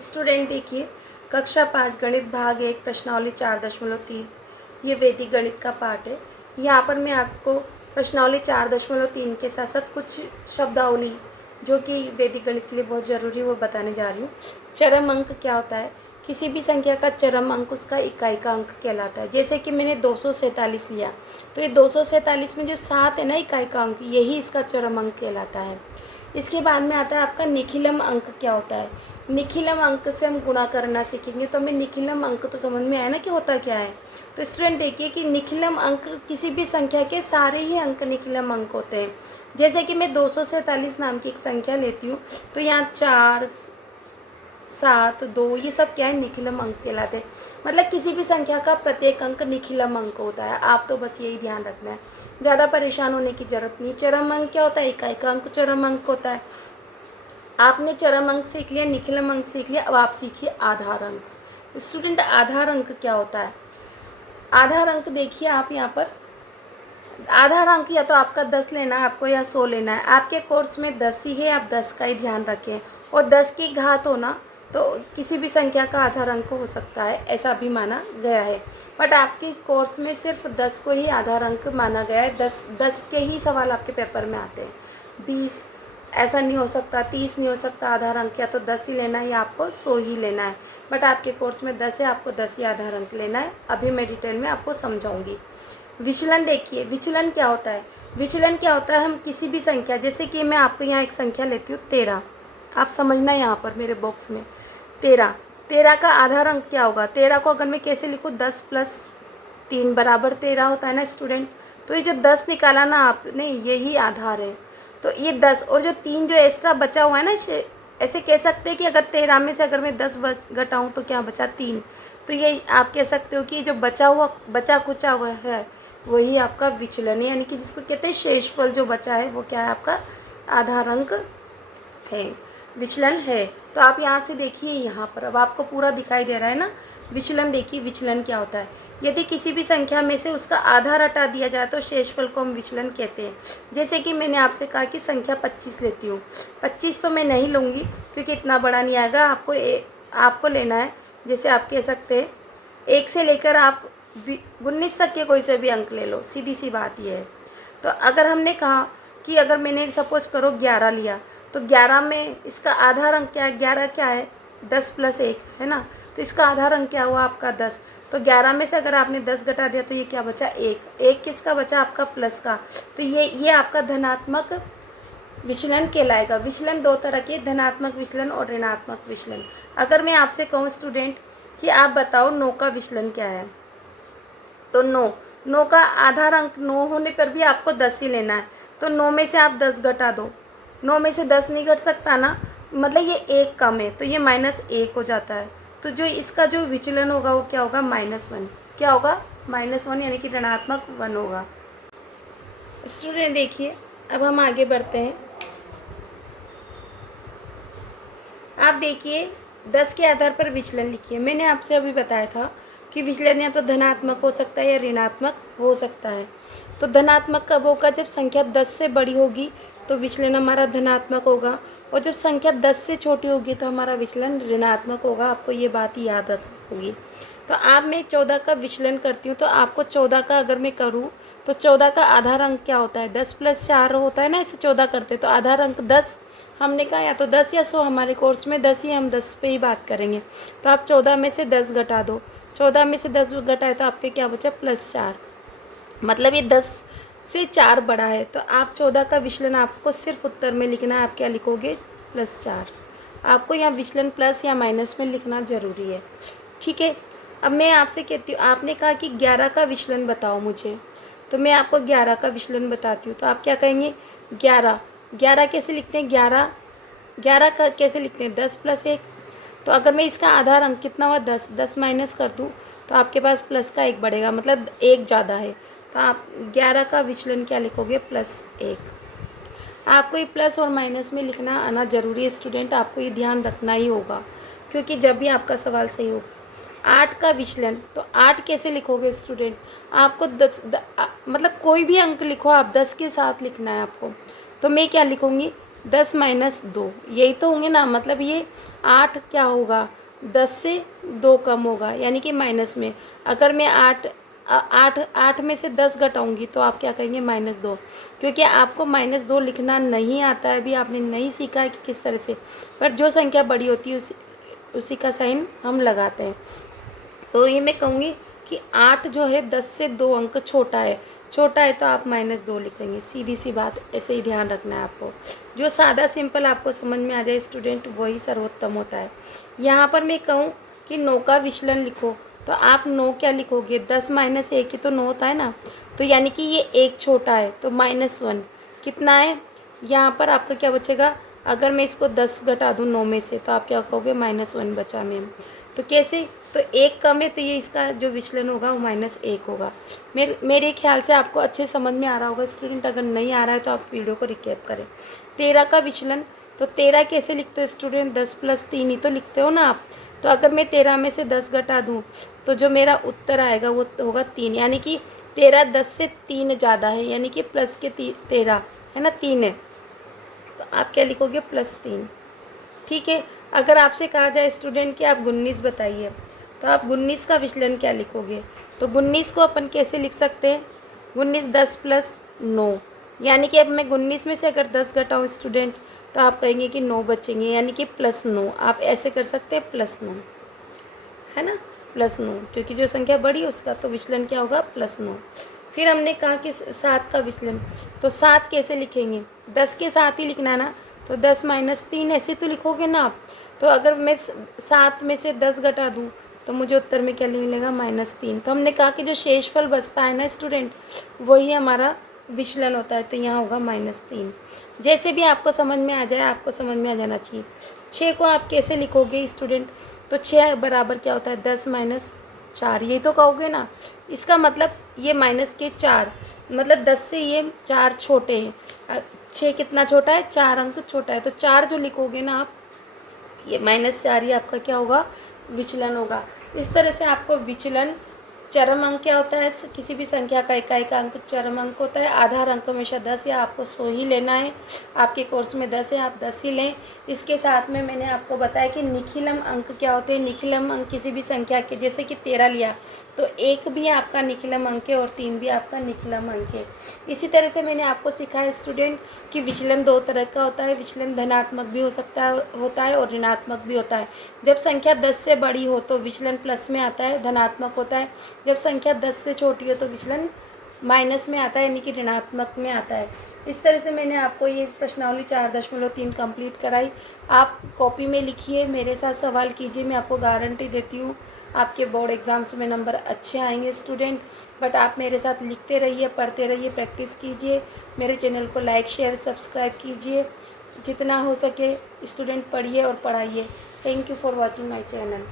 Student देखिए, कक्षा 5 गणित भाग 1 प्रश्नावली 4.3 ये वैदिक गणित का पार्ट है। यहाँ पर मैं आपको प्रश्नावली 4.3 के साथ साथ कुछ शब्दावली जो कि वैदिक गणित के लिए बहुत ज़रूरी है वो बताने जा रही हूँ। चरम अंक क्या होता है? किसी भी संख्या का चरम अंक उसका इकाई का अंक कहलाता है। जैसे कि मैंने 247 लिया, तो ये 247 में जो 7 है ना इकाई का अंक, यही इसका चरम अंक कहलाता है। इसके बाद में आता है आपका निखिलम अंक क्या होता है। निखिलम अंक से हम गुणा करना सीखेंगे तो हमें निखिलम अंक तो समझ में आया ना कि होता क्या है। तो स्टूडेंट देखिए कि निखिलम अंक किसी भी संख्या के सारे ही अंक निखिलम अंक होते हैं। जैसे कि मैं 247 नाम की एक संख्या लेती हूँ, तो यहाँ 4, 7, 2 ये सब क्या है, निखिलम अंक कहलाते हैं। मतलब किसी भी संख्या का प्रत्येक अंक निखिलम अंक होता है। आप तो बस यही ध्यान रखना है, ज़्यादा परेशान होने की ज़रूरत नहीं। चरम अंक क्या होता है? इकाई का अंक चरम अंक होता है। आपने चरम अंक सीख लिया, निखिलम अंक सीख लिया, अब आप सीखिए आधार अंक। स्टूडेंट आधार अंक क्या होता है? आधार अंक देखिए आप यहाँ पर, आधार अंक या तो आपका 10 लेना है आपको या 100 लेना है। आपके कोर्स में 10 ही है, आप 10 का ही ध्यान रखें। और 10 की घात हो ना तो किसी भी संख्या का आधार अंक हो सकता है, ऐसा भी माना गया है। बट आपके कोर्स में सिर्फ 10 को ही आधार अंक माना गया है। 10 के ही सवाल आपके पेपर में आते हैं। 20 ऐसा नहीं हो सकता, 30 नहीं हो सकता आधार अंक, या तो 10 ही लेना है या आपको 100 ही लेना है। बट आपके कोर्स में 10 है, आपको 10 ही आधार अंक लेना है। अभी मैं डिटेल में आपको समझाऊंगी। विचलन देखिए, विचलन क्या होता है? विचलन क्या होता है? हम किसी भी संख्या, जैसे कि मैं आपको यहाँ एक संख्या लेती हूँ 13, आप समझना यहाँ पर मेरे बॉक्स में 13, 13 का आधार अंक क्या होगा? 13 को अगर मैं कैसे लिखूँ, 10 + 3 = 13 होता है ना स्टूडेंट। तो ये जो 10 निकाला ना आपने, यही आधार है। तो ये 10 और जो 3 जो एक्स्ट्रा बचा हुआ है ना, ऐसे कह सकते हैं कि अगर 13 में से अगर मैं 10 घटाऊँ तो क्या बचा? 3। तो ये आप कह सकते हो कि जो बचा खुचा हुआ है वही आपका विचलन है, यानी कि जिसको कहते हैं शेषफल जो बचा है वो क्या है? आपका आधार अंक है, विचलन है। तो आप यहाँ से देखिए, यहाँ पर अब आपको पूरा दिखाई दे रहा है ना। विचलन देखिए, विचलन क्या होता है? यदि किसी भी संख्या में से उसका आधार हटा दिया जाए तो शेषफल को हम विचलन कहते हैं। जैसे कि मैंने आपसे कहा कि संख्या 25 लेती हूँ, 25 तो मैं नहीं लूँगी क्योंकि इतना बड़ा नहीं आएगा। आपको लेना है, जैसे आप कह सकते हैं 1 से लेकर आप 19 तक के कोई से भी अंक ले लो, सीधी सी बात ये है। तो अगर हमने कहा कि अगर मैंने सपोज करो 11 लिया, तो 11 में इसका आधार अंक क्या है? 11 क्या है? 10 + 1 है ना। तो इसका आधार अंक क्या हुआ? आपका 10। तो 11 में से अगर आपने 10 घटा दिया तो ये क्या बचा? 1। 1 किसका बचा? आपका प्लस का। तो ये आपका धनात्मक विचलन कहलाएगा। विचलन दो तरह के, धनात्मक विचलन और ऋणात्मक विचलन। अगर मैं आपसे कहूँ स्टूडेंट कि आप बताओ 9 का विचलन क्या है, तो 9 का आधार अंक 9 होने पर भी आपको 10 ही लेना है। तो 9 में से आप 10 घटा दो, 9 में से 10 नहीं घट सकता ना, मतलब ये 1 कम है तो ये -1 हो जाता है। तो जो इसका जो विचलन होगा वो क्या होगा? -1। क्या होगा? -1, यानी कि ऋणात्मक 1 होगा। स्टूडेंट देखिए, अब हम आगे बढ़ते हैं। आप देखिए 10 के आधार पर विचलन लिखिए। मैंने आपसे अभी बताया था कि विचलन या तो धनात्मक हो सकता है या ऋणात्मक हो सकता है। तो धनात्मक कब होगा? जब संख्या 10 से बड़ी होगी तो विचलन हमारा धनात्मक होगा, और जब संख्या 10 से छोटी होगी तो हमारा विचलन ऋणात्मक होगा। आपको ये बात ही याद रखनी होगी। तो आप मैं 14 का विचलन करती हूँ, तो आपको 14 का अगर मैं करूँ तो 14 का आधार अंक क्या होता है? 10 + 4 होता है ना, इसे 14 करते तो आधार अंक 10। हमने कहा या तो 10 या 100, हमारे कोर्स में 10 ही, हम 10 पे ही बात करेंगे। तो आप 14 में से 10 घटा दो, 14 में से 10 घटाए तो आपके क्या बचा? +4। मतलब ये 10 से 4 बड़ा है। तो आप 14 का विचलन आपको सिर्फ उत्तर में लिखना है। आप क्या लिखोगे? +4। आपको यहाँ विचलन प्लस या माइनस में लिखना ज़रूरी है, ठीक है। अब मैं आपसे कहती हूँ, आपने कहा कि 11 का विचलन बताओ मुझे, तो मैं आपको 11 का विचलन बताती हूँ। तो आप क्या कहेंगे? 11 कैसे लिखते हैं? 11 का कैसे लिखते हैं? 10 + 1। तो अगर मैं इसका आधार अंक कितना हुआ? 10, 10 माइनस कर दूँ तो आपके पास प्लस का 1 बढ़ेगा, मतलब 1 ज़्यादा है। तो आप 11 का विचलन क्या लिखोगे? +1। आपको ये प्लस और माइनस में लिखना आना ज़रूरी है स्टूडेंट, आपको ये ध्यान रखना ही होगा, क्योंकि जब भी आपका सवाल सही हो। 8 का विचलन, तो 8 कैसे लिखोगे स्टूडेंट? आपको मतलब कोई भी अंक लिखो आप, 10 के साथ लिखना है आपको। तो मैं क्या लिखूँगी? 10 माइनस 2, यही तो होंगे ना। मतलब ये 8 क्या होगा, 10 से 2 कम होगा, यानी कि माइनस में। अगर मैं 8 में से 10 घटाऊँगी तो आप क्या कहेंगे, -2। क्योंकि आपको -2 लिखना नहीं आता है, अभी आपने नहीं सीखा है कि किस तरह से, पर जो संख्या बड़ी होती है उसी का साइन हम लगाते हैं। तो ये मैं कहूँगी कि 8 जो है 10 से 2 अंक छोटा है, तो आप -2 लिखेंगे। सीधी सी बात, ऐसे ही ध्यान रखना है आपको। जो सादा सिंपल आपको समझ में आ जाए स्टूडेंट, वही सर्वोत्तम होता है। यहाँ पर मैं कहूँ कि 9 का विचलन लिखो, तो आप 9 क्या लिखोगे, 10 माइनस 1 ही तो 9 होता है ना। तो यानी कि ये 1 छोटा है, तो -1 कितना है, यहाँ पर आपका क्या बचेगा। अगर मैं इसको 10 घटा दूँ 9 में से, तो आप क्या कहोगे, -1 बचा मैम। तो कैसे, तो 1 कम है, तो ये इसका जो विचलन होगा वो -1 होगा। मेरे ख्याल से आपको अच्छे समझ में आ रहा होगा स्टूडेंट। अगर नहीं आ रहा है तो आप वीडियो को रिकैप करें। 13 का विचलन, तो 13 कैसे लिखते हो स्टूडेंट, 10 + 3 ही तो लिखते हो ना आप। तो अगर मैं 13 में से 10 घटा दूँ, तो जो मेरा उत्तर आएगा वो होगा 3, यानी कि 13 10 से 3 ज़्यादा है, यानी कि प्लस के 13 है ना, 3 है, तो आप क्या लिखोगे, +3। ठीक है। अगर आपसे कहा जाए स्टूडेंट कि आप 19 बताइए, तो आप 19 का विचलन क्या लिखोगे। तो 19 को अपन कैसे लिख सकते हैं, 19 10 + 9, यानी कि अब मैं 19 में से अगर 10 घटाऊँ स्टूडेंट, तो आप कहेंगे कि 9 बचेंगे, यानी कि +9। आप ऐसे कर सकते हैं, +9 है ना, +9, क्योंकि जो संख्या बड़ी है उसका तो विचलन क्या होगा, +9। फिर हमने कहा कि 7 का विचलन, तो 7 कैसे लिखेंगे, 10 के साथ ही लिखना है ना। तो 10 माइनस 3 ऐसे तो लिखोगे ना आप। तो अगर मैं 7 में से 10 घटा दूँ, तो मुझे उत्तर में क्या मिलेगा, -3। तो हमने कहा कि जो शेषफल बचता है ना स्टूडेंट, वही हमारा विचलन होता है। तो यहाँ होगा -3। जैसे भी आपको समझ में आ जाए, आपको समझ में आ जाना चाहिए। 6 को आप कैसे लिखोगे स्टूडेंट, तो 6 बराबर क्या होता है, 10 माइनस 4, यही तो कहोगे ना। इसका मतलब ये माइनस के 4, मतलब 10 से ये 4 छोटे हैं। 6 कितना छोटा है, 4 अंक छोटा है। तो 4 जो लिखोगे ना आप, ये -4 ही आपका क्या होगा, विचलन होगा। इस तरह से आपको विचलन, चरम अंक क्या होता है, किसी भी संख्या का इकाई का अंक चरम अंक होता है। आधार अंक हमेशा 10, या आपको 100 ही लेना है। आपके कोर्स में 10 है, आप 10 ही लें। इसके साथ में मैंने आपको बताया कि निखिलम अंक क्या होते हैं। निखिलम अंक किसी भी संख्या के, जैसे कि 13 लिया, तो 1 भी आपका निखिलम अंक है और 3 भी आपका निखिलम अंक है। इसी तरह से मैंने आपको सिखाया स्टूडेंट कि विचलन 2 तरह का होता है। विचलन धनात्मक भी हो सकता है और ऋणात्मक भी होता है। जब संख्या 10 से बड़ी हो तो विचलन प्लस में आता है, धनात्मक होता है। जब संख्या 10 से छोटी हो तो विचलन माइनस में आता है, यानी कि ऋणात्मक में आता है। इस तरह से मैंने आपको ये प्रश्नावली 4.3 कंप्लीट कराई। आप कॉपी में लिखिए, मेरे साथ सवाल कीजिए, मैं आपको गारंटी देती हूँ आपके बोर्ड एग्ज़ाम्स में नंबर अच्छे आएंगे स्टूडेंट। बट आप मेरे साथ लिखते रहिए, पढ़ते रहिए, प्रैक्टिस कीजिए। मेरे चैनल को लाइक शेयर सब्सक्राइब कीजिए। जितना हो सके स्टूडेंट पढ़िए और पढ़ाइए। Thank you for watching my channel.